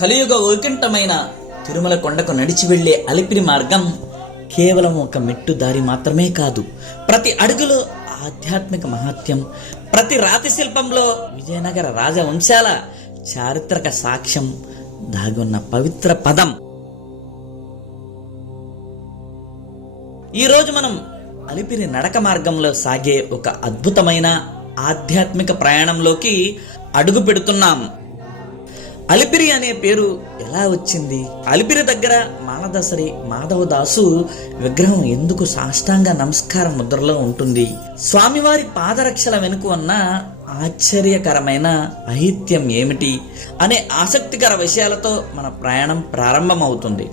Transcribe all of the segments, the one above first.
కలియుగ వైకుంఠమైన తిరుమల కొండకు నడిచి వెళ్లే అలిపిరి మార్గం కేవలం ఒక మెట్టు దారి మాత్రమే కాదు. ప్రతి అడుగులో ఆధ్యాత్మిక మహాత్యం, ప్రతి రాతి శిల్పంలో విజయనగర రాజవంశాల చారిత్రక సాక్ష్యం దాగున్న పవిత్ర పదం. ఈరోజు మనం అలిపిరి నడక మార్గంలో సాగే ఒక అద్భుతమైన ఆధ్యాత్మిక ప్రయాణంలోకి అడుగు పెడుతున్నాం. అలిపిరి అనే పేరు ఎలా వచ్చింది? అలిపిరి దగ్గర మాలదసరి మాధవదాసు విగ్రహం ఎందుకు సాష్టాంగ నమస్కార ముద్రలో ఉంటుంది? స్వామివారి పాదరక్షల వెనుక ఉన్న ఆశ్చర్యకరమైన అహిత్యం ఏమిటి అనే ఆసక్తికర విషయాలతో మన ప్రయాణం ప్రారంభమవుతుంది.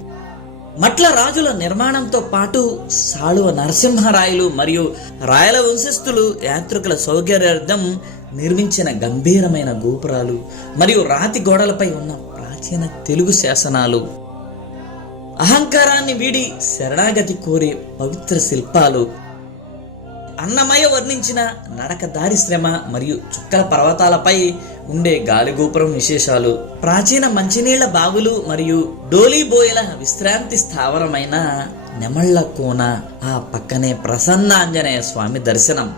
మట్ల రాజుల నిర్మాణంతో పాటు సాళువ నరసింహరాయలు మరియు రాయల వంశస్థులు యాత్రికుల సౌకర్యార్థం నిర్మించిన గంభీరమైన గోపురాలు మరియు రాతి గోడలపై ఉన్న ప్రాచీన తెలుగు శాసనాలు, అహంకారాన్ని వీడి శరణాగతి కోరే పవిత్ర శిల్పాలు, అన్నమయ్య వర్ణించిన నడక దారి శ్రమ మరియు చుక్కల పర్వతాలపై ఉండే గాలిగోపురం విశేషాలు, ప్రాచీన మంచినీళ్ల బావులు మరియు డోలీబోయల విశ్రాంతి స్థావరమైన నెమళ్ల కోన, ఆ పక్కనే ప్రసన్న ఆంజనేయ స్వామి దర్శనం.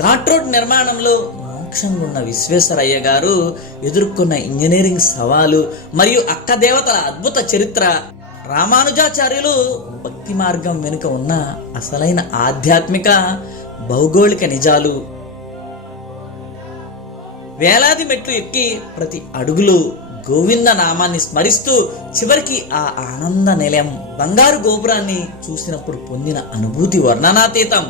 ఘాట్ రోడ్ నిర్మాణంలో మోక్షంగా ఉన్న విశ్వేశ్వరయ్య గారు ఎదుర్కొన్న ఇంజనీరింగ్ సవాలు మరియు అక్క దేవతల అద్భుత చరిత్ర, రామానుజాచార్యులు భక్తి మార్గం వెనుక ఉన్న అసలైన ఆధ్యాత్మిక భౌగోళిక నిజాలు, వేలాది మెట్లు ఎక్కి ప్రతి అడుగులో గోవింద నామాన్ని స్మరిస్తూ చివరికి ఆ ఆనంద నిలయం బంగారు గోపురాన్ని చూసినప్పుడు పొందిన అనుభూతి వర్ణనాతీతం.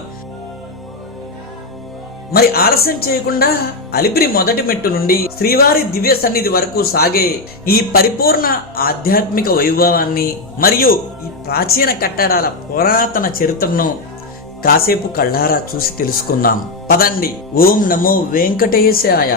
మరి ఆలస్యం చేయకుండా అలిపిరి మొదటి మెట్టు నుండి శ్రీవారి దివ్య సన్నిధి వరకు సాగే ఈ పరిపూర్ణ ఆధ్యాత్మిక వైభవాన్ని మరియు ఈ ప్రాచీన కట్టడాల పురాతన చరిత్రను కాసేపు కళ్ళారా చూసి తెలుసుకుందాం. పదండి. ఓం నమో వెంకటేశాయ.